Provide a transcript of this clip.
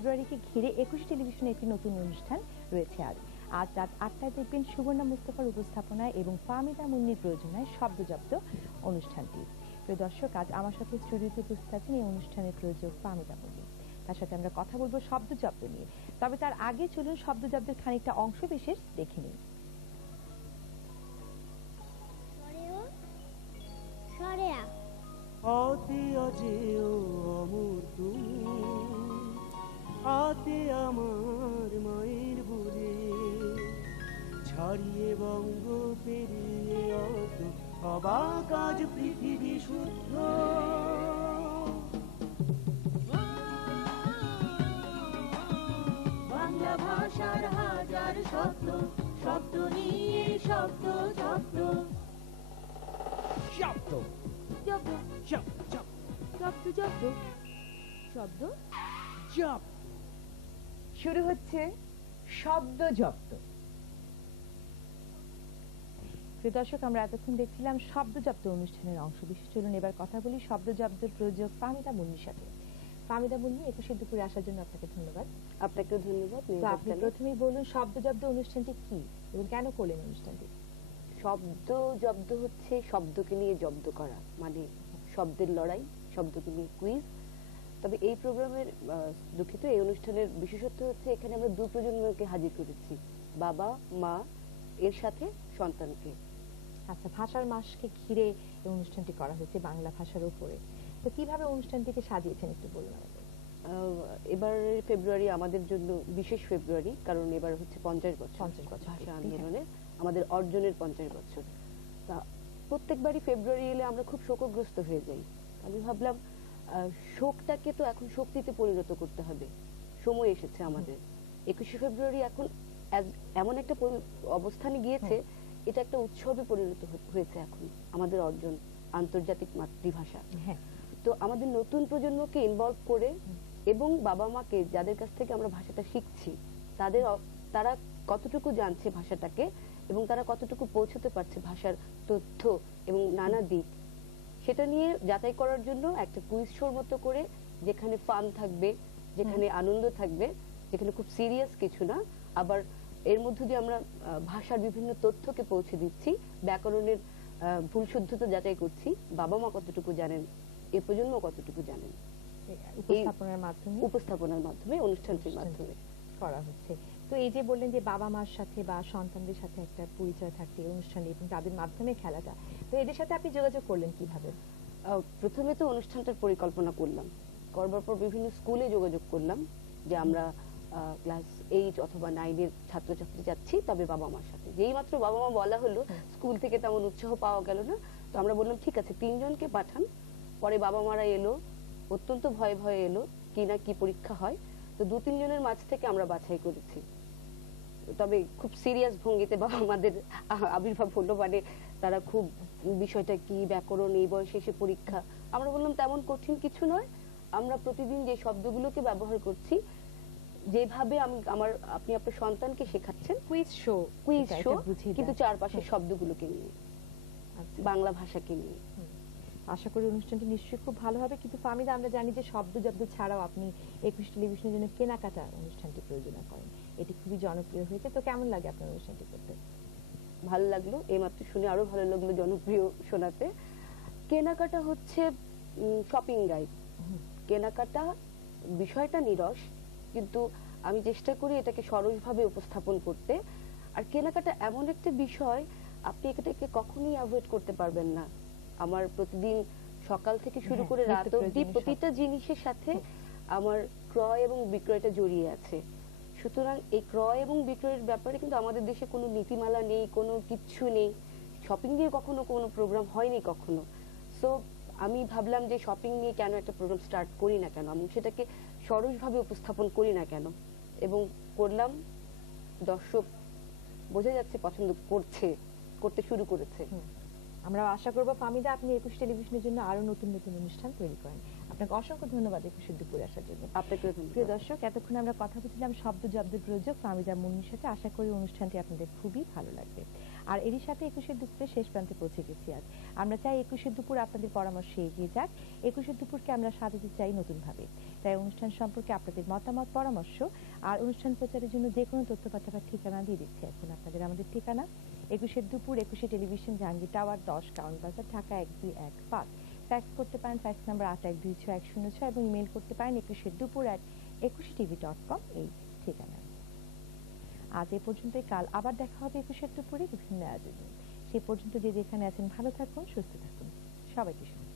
ফেব্রুয়ারিকে ঘিরে 21 টেলিভিশনে একটি নতুন অনুষ্ঠান রয়েছে। আজ রাত 8টায় দেখবেন সুবর্ণা মুস্তাফার উপস্থাপনায় এবং ফাহমিদা মুন্নির প্রযোজনায় শব্দজব্দ অনুষ্ঠানটি। প্রিয় দর্শক, আজ আমার সাথে স্টুডিওতে উপস্থিত আছেন এই অনুষ্ঠানের প্রযোজক ফাহমিদা মুন্নি। তার সাথে আমরা কথা বলবো শব্দজব্দ নিয়ে। তবে তার আগে চলুন শব্দজব্দের খানিকটা অংশ বিশেষ দেখে নিন। আতে অজেয় অমর তুমি, আতে আমার মায়ের বুঝে, ছাড়িয়ে বঙ্গ পেরিয়ে অত অবাক আজ পৃথিবী শুদ্ধ। বাংলা ভাষার হাজার শব্দ, শব্দ নিয়ে শব্দ জব্দ। শব্দ শব্দ শব্দ শব্দ শব্দ শব্দ জব। শুরু হচ্ছে শব্দজব্দ। প্রিয় দর্শক, আমরা এতক্ষণ দেখছিলাম শব্দজব্দ অনুষ্ঠানের অংশ বিশেষ। চলুন এবার কথা বলি শব্দজব্দের প্রযোজক ফাহমিদা মুন্নির সাথে। ফাহমিদা মুন্নি, 21 দুপুরে আসার জন্য আপনাকে ধন্যবাদ। আপনাকেও ধন্যবাদ। আপনি প্রথমেই বলুন শব্দজব্দ অনুষ্ঠানটি কি এবং কেন করলেন অনুষ্ঠানটি? শব্দজব্দ হচ্ছে শব্দকে নিয়ে জব্দ করা, মানে শব্দের লড়াই, শব্দকে নিয়ে কুইজ। তবে এই প্রোগ্রামের দুঃখিত, এই অনুষ্ঠানের বিশেষত্ব হচ্ছে এখানে আমরা দু প্রজন্মকে হাজির করেছি, বাবা মা এর সাথে সন্তানকে। আচ্ছা, ভাষার মাসকে ঘিরে এই অনুষ্ঠানটি করা হয়েছে বাংলা ভাষার উপরে। তো কিভাবে অনুষ্ঠানটিকে সাজিয়েছেন একটু বলুন আমাদের। এবার ফেব্রুয়ারি আমাদের জন্য বিশেষ ফেব্রুয়ারি, কারণ এবার হচ্ছে 50 বছর ভাষা আন্দোলনের, আমাদের অর্জনের 50 বছর। তা প্রত্যেকবারই ফেব্রুয়ারি এলে আমরা খুব শোকগ্রস্ত হয়ে যাই। আমি ভাবলাম শোকটাকে তো এখন শক্তিতে পরিণত করতে হবে, সময় এসেছে আমাদের। 21 ফেব্রুয়ারি এখন এমন একটা অবস্থানে গিয়েছে, এটা একটা উৎসবে পরিণত হয়েছে এখন আমাদের অর্জন, আন্তর্জাতিক মাতৃভাষা। তো আমাদের নতুন প্রজন্মকে ইনভলভ করে এবং বাবা মাকে, যাদের কাছ থেকে আমরা ভাষাটা শিখছি, তারা কতটুকু জানছে ভাষাটাকে এবং তারা কতটুকু পৌঁছতে পারছে ভাষার তথ্য এবং নানা দিক, সেটা নিয়ে যাচাই করার জন্য একটা কুইজ শোর মতো করে, যেখানে ফান থাকবে, যেখানে আনন্দ থাকবে, যেখানে খুব সিরিয়াস কিছু না, আবার এর মধ্যে দিয়ে আমরা ভাষার বিভিন্ন তথ্যকে পৌঁছে দিচ্ছি, ব্যাকরণের ভুল শুদ্ধতা যাচাই করছি, বাবা মা কতটুকু জানেন, এ প্রজন্ম কতটুকু জানেন, উপস্থাপনার মাধ্যমে অনুষ্ঠানটির মাধ্যমে করা হচ্ছে। তো এই যে বললেন যে বাবা মার সাথে বা সন্তানদের সাথে একটা পরিচয় থাকছে এই অনুষ্ঠানে এবং তাদের মাধ্যমে খেলাটা, তো এদের সাথে আপনি যোগাযোগ করলেন কিভাবে? প্রথমে তো অনুষ্ঠানটার পরিকল্পনা করবার পর বিভিন্ন স্কুলে যোগাযোগ করলাম যে আমরা ক্লাস 8 অথবা 9 এর ছাত্রছাত্রী যাচ্ছি, তবে বাবা মার সাথে। যেই মাত্র বাবা মা বলা হলো, স্কুল থেকে তেমন উৎসাহ পাওয়া গেল না। তো আমরা বললাম ঠিক আছে, 3 জনকে পাঠান। পরে বাবা মারা এলো, অত্যন্ত ভয়ে ভয়ে এলো, কি না কি পরীক্ষা হয়। তো 2-3 জনের মাঝ থেকে আমরা বাছাই করেছি। তবে খুব সিরিয়াস ভঙ্গিতে বাবা মাদের আবির্ভাব হলো, মানে তারা খুব বিষয়টা কি, ব্যাকরণ, এই বয়সে এসে পরীক্ষা। আমরা বললাম তেমন কঠিন কিছু নয়, আমরা প্রতিদিন যে শব্দগুলোকে ব্যবহার করছি, যেভাবে আপনি আপনার সন্তানকে শেখাচ্ছেন, কুইজ শো কিন্তু চারপাশের শব্দগুলোকে নিয়ে, বাংলা ভাষাকে নিয়ে। আশা করি অনুষ্ঠানটি নিশ্চয়ই খুব ভালো হবে। কিন্তু ফাহমিদা, আমরা জানি যে শব্দজব্দ ছাড়াও আপনি 21 টেলিভিশনের জন্য কেনাকাটা অনুষ্ঠানটি প্রযোজনা করেন, এটি খুবই জনপ্রিয় হয়েছে। তো কেমন লাগে আপনার অনুষ্ঠানটি করতে? ভালো লাগলো, এইমাত্র শুনে আরো ভালো লাগলো জনপ্রিয় শোনাতে। কেনাকাটা হচ্ছে শপিং গাইড। কেনাকাটা বিষয়টা নিরস, কিন্তু আমি চেষ্টা করি এটাকে সরসভাবে উপস্থাপন করতে। আর কেনাকাটা এমন একটা বিষয়, আপনি এটাকে কখনোই অ্যাভয়েড করতে পারবেন না। আমার প্রতিদিন সকাল থেকে শুরু করে রাত অবধি প্রতিটা জিনিসের সাথে আমার ক্রয় এবং বিক্রয়টা জড়িয়ে আছে। সুতরাং এই ক্রয় এবং বিক্রয়ের ব্যাপারে কিন্তু আমাদের দেশে কোনো নীতিমালা নেই, কোনো কিচ্ছু নেই। শপিং নিয়ে কখনো কোনো প্রোগ্রাম হয়নি কখনো। সো আমি ভাবলাম যে শপিং নিয়ে কেন একটা প্রোগ্রাম স্টার্ট করি না কেন, আমি সেটাকে সরসভাবে উপস্থাপন করি না কেন, এবং করলাম। দর্শক বোঝা যাচ্ছে পছন্দ করতে শুরু করেছে। আমরা আশা করবো ফাহমিদা, আপনি 21 টেলিভিশনের জন্য আরো নতুন নতুন অনুষ্ঠান তৈরি করেন। আপনাকে অসংখ্য ধন্যবাদ 21 দুপুরে আসার জন্য। আপনাকে প্রিয় দর্শক, এতক্ষণ আমরা কথা বলছিলাম শব্দজব্দের প্রযোজক ফাহমিদা মুন্নির সাথে। আশা করি অনুষ্ঠানটি আপনাদের খুবই ভালো লাগবে। আর এরই সাথে 21-এর দুপুরে শেষ প্রান্তে পৌঁছে গেছি আজ। আমরা চাই 21-এর দুপুর আপনাদের পরামর্শে এগিয়ে যাক। 21-এর দুপুরকে আমরা সাজাতে চাই নতুন ভাবে। তাই অনুষ্ঠান সম্পর্কে আপনাদের মতামত, পরামর্শ আর অনুষ্ঠান প্রচারের জন্য যে কোনো তথ্য পাঠাবার ঠিকানা দিয়ে দিচ্ছি এখন আপনাদের। আমাদের ঠিকানা 21-এর দুপুর, 21 টেলিভিশন, জাহাঙ্গীর টাওয়ার, 10 কাউন্ট বাজার, ঢাকা 1215। ফ্যাক্স করতে পারেন ফ্যাক্স নাম্বার 8126-106 এবং ইমেল করতে পারেন 21-এর দুপুর @21tv.com এই ঠিকানায়। আজ এ পর্যন্তই। কাল আবার দেখা হবে 21-এর দুপুরে বিভিন্ন আয়োজনে। সেই পর্যন্ত যে যেখানে আছেন ভালো থাকুন, সুস্থ থাকুন। সবাইকে শুভেচ্ছা।